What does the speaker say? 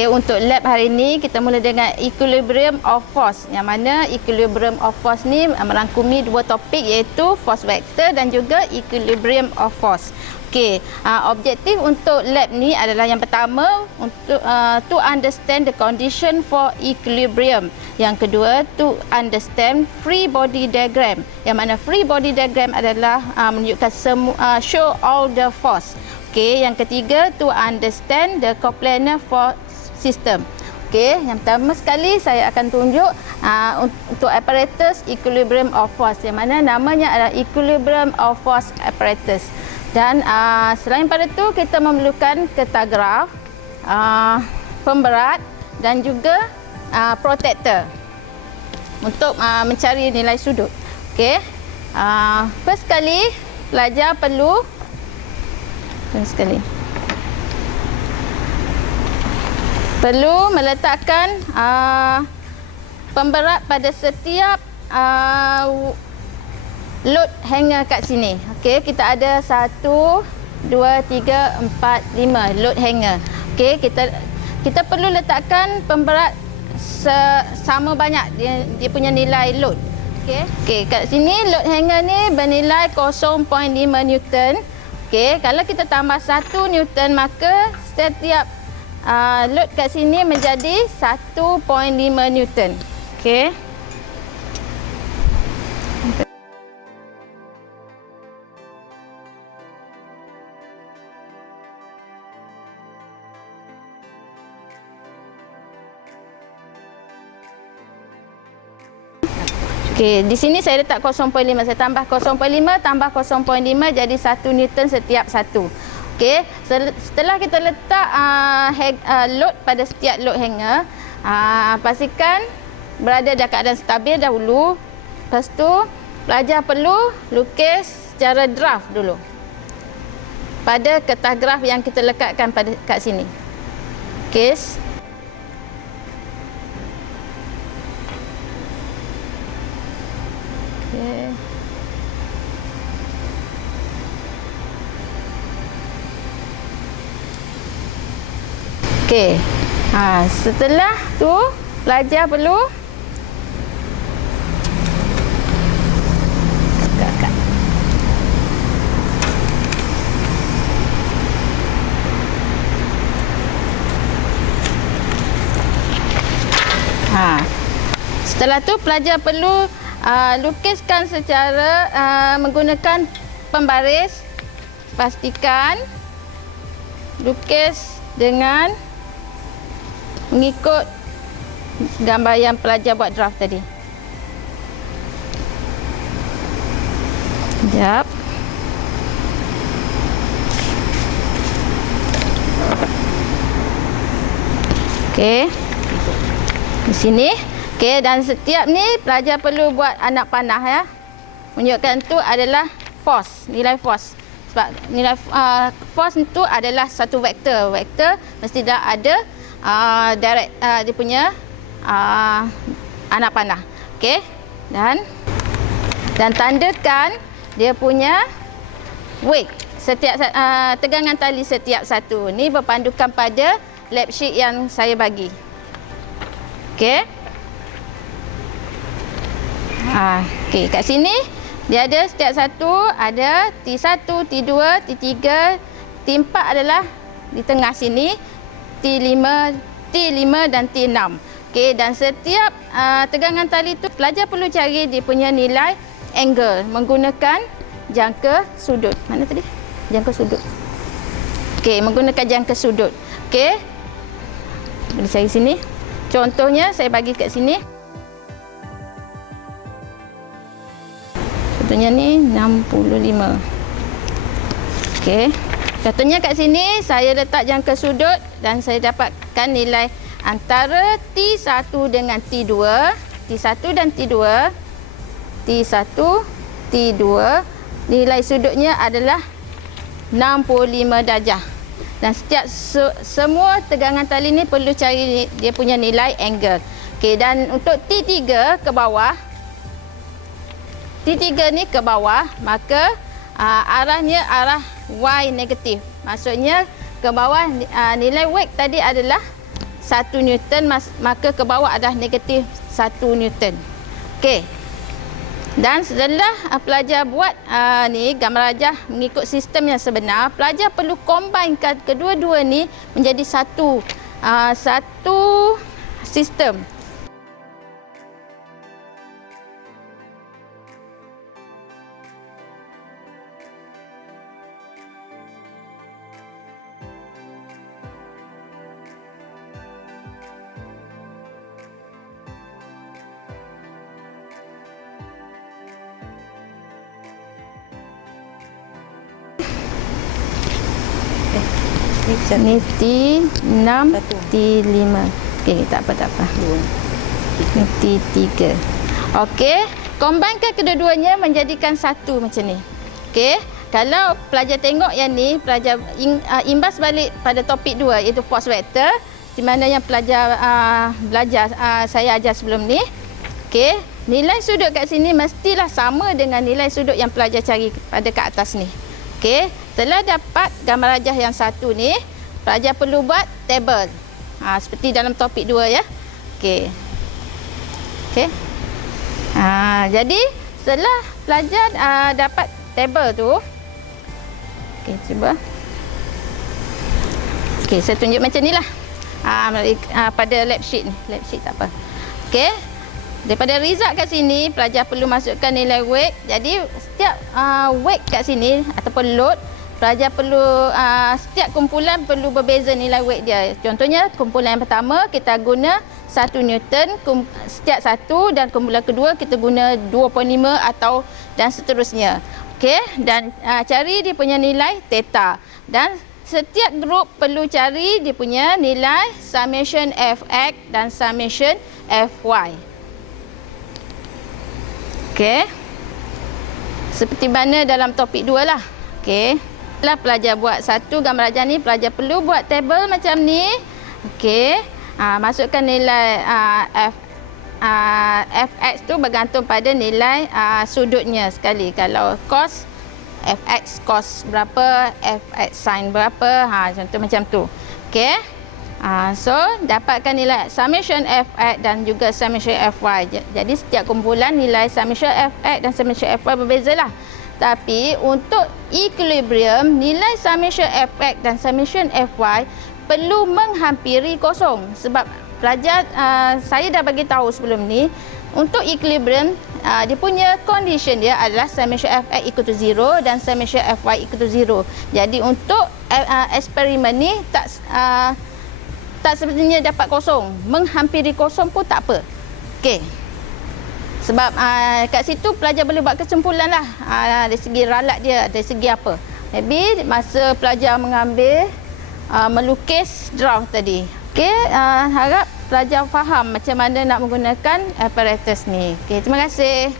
Okay, untuk lab hari ini kita mula dengan equilibrium of force. Yang mana equilibrium of force ni merangkumi dua topik iaitu force vector dan juga equilibrium of force. Okey, objektif untuk lab ni adalah yang pertama untuk to understand the condition for equilibrium. Yang kedua to understand free body diagram. Yang mana free body diagram adalah menunjukkan show all the force. Okey, yang ketiga to understand the coplanar force system. Okey, yang pertama sekali saya akan tunjuk untuk apparatus equilibrium of force yang mana namanya adalah equilibrium of force apparatus. Dan selain pada itu kita memerlukan ketagraf, pemberat dan juga protector untuk mencari nilai sudut. Okey. First sekali pelajar perlu meletakkan pemberat pada setiap load hanger kat sini. Okey, kita ada 1 2 3 4 5 load hanger. Okey, kita perlu letakkan pemberat sama banyak dia punya nilai load. Okey, kat sini load hanger ni bernilai 0.5 Newton. Okey, kalau kita tambah 1 Newton maka setiap load kat sini menjadi 1.5 Newton. Okey. Okey, di sini saya letak 0.5. Saya tambah 0.5 tambah 0.5 jadi 1 Newton setiap satu. Okey, setelah kita letak load pada setiap load hanger, pastikan berada dalam keadaan stabil dahulu. Lepas tu, pelajar perlu lukis secara draft dulu pada kertas graf yang kita lekatkan kat sini. Okey. Okey. Setelah tu pelajar perlu setelah tu pelajar perlu lukiskan secara menggunakan pembaris. Pastikan lukis dengan mengikut gambar yang pelajar buat draft tadi. Sekejap. Okey. Di sini. Okey, dan setiap ni pelajar perlu buat anak panah ya. Menunjukkan tu adalah force, nilai force. Sebab nilai force itu adalah satu vektor. Vektor mesti dah ada direct dia punya anak panah. Okey. Dan tandakan dia punya weight setiap tegangan tali setiap satu. Ni berpandukan pada lab sheet yang saya bagi. Okey. Okey, kat sini dia ada setiap satu ada T1, T2, T3, T4 adalah di tengah sini, T5 dan T6. Okey, dan setiap tegangan tali tu pelajar perlu cari dia punya nilai angle menggunakan jangka sudut. Mana tadi? Jangka sudut. Okey, menggunakan jangka sudut. Okey. Boleh cari sini. Contohnya saya bagi kat sini. Contohnya ni 65. Okey. Contohnya kat sini saya letak jangka sudut dan saya dapatkan nilai antara T1 dengan T2, T1 dan T2, T1, T2, nilai sudutnya adalah 65 darjah. Dan setiap semua tegangan tali ni perlu cari dia punya nilai angle. Okey, dan untuk T3 ke bawah, T3 ni ke bawah, maka arahnya arah Y negatif. Maksudnya ke bawah nilai weight tadi adalah 1 Newton, maka ke bawah adalah negatif 1 Newton. Okey. Dan setelah pelajar buat ni gambar rajah mengikut sistem yang sebenar, pelajar perlu combinekan kedua-dua ni menjadi satu sistem. Ni T6, T5. Okey, tak apa. Ni T3. Okey, combinekan kedua-duanya menjadikan satu macam ni. Okey, kalau pelajar tengok yang ni, pelajar imbas balik pada topik 2 iaitu force vector, di mana yang pelajar belajar saya ajar sebelum ni. Okey, nilai sudut kat sini mestilah sama dengan nilai sudut yang pelajar cari pada kat atas ni. Okey, setelah dapat gambar rajah yang satu ni, pelajar perlu buat table. Seperti dalam topik 2 ya. Okey. Okey. Jadi setelah pelajar dapat table tu, okey, cuba. Okey, saya tunjuk macam nilah. Pada lab sheet ni. Lab sheet tak apa. Okey. Daripada result kat sini, pelajar perlu masukkan nilai weight. Jadi setiap weight kat sini ataupun load, pelajar perlu setiap kumpulan perlu berbeza nilai weight dia. Contohnya kumpulan yang pertama kita guna 1 Newton setiap satu, dan kumpulan kedua kita guna 2.5 atau dan seterusnya. Okey, dan cari dia punya nilai theta. Dan setiap grup perlu cari dia punya nilai summation fx dan summation fy. Okey. Seperti mana dalam topik 2 lah. Okey. Setelah pelajar buat satu gambar rajah ni, pelajar perlu buat table macam ni. Okey. Masukkan nilai fx tu bergantung pada nilai sudutnya sekali. Kalau cos, fx cos berapa, fx sin berapa. Contoh macam tu. Okey. So, dapatkan nilai summation fx dan juga summation fy. Jadi, setiap kumpulan nilai summation fx dan summation fy berbezalah. Tapi, untuk equilibrium, nilai summation fx dan summation fy perlu menghampiri kosong. Sebab pelajar, saya dah bagi tahu sebelum ni, untuk equilibrium, dia punya condition dia adalah summation fx equal to 0 dan summation fy equal to 0. Jadi, untuk eksperimen ni, tak sebenarnya dapat kosong. Menghampiri kosong pun tak apa. Okey. Sebab kat situ pelajar boleh buat kesimpulan lah. Dari segi ralat dia, dari segi apa. Maybe masa pelajar mengambil melukis draft tadi. Okey, harap pelajar faham macam mana nak menggunakan apparatus ni. Okey, terima kasih.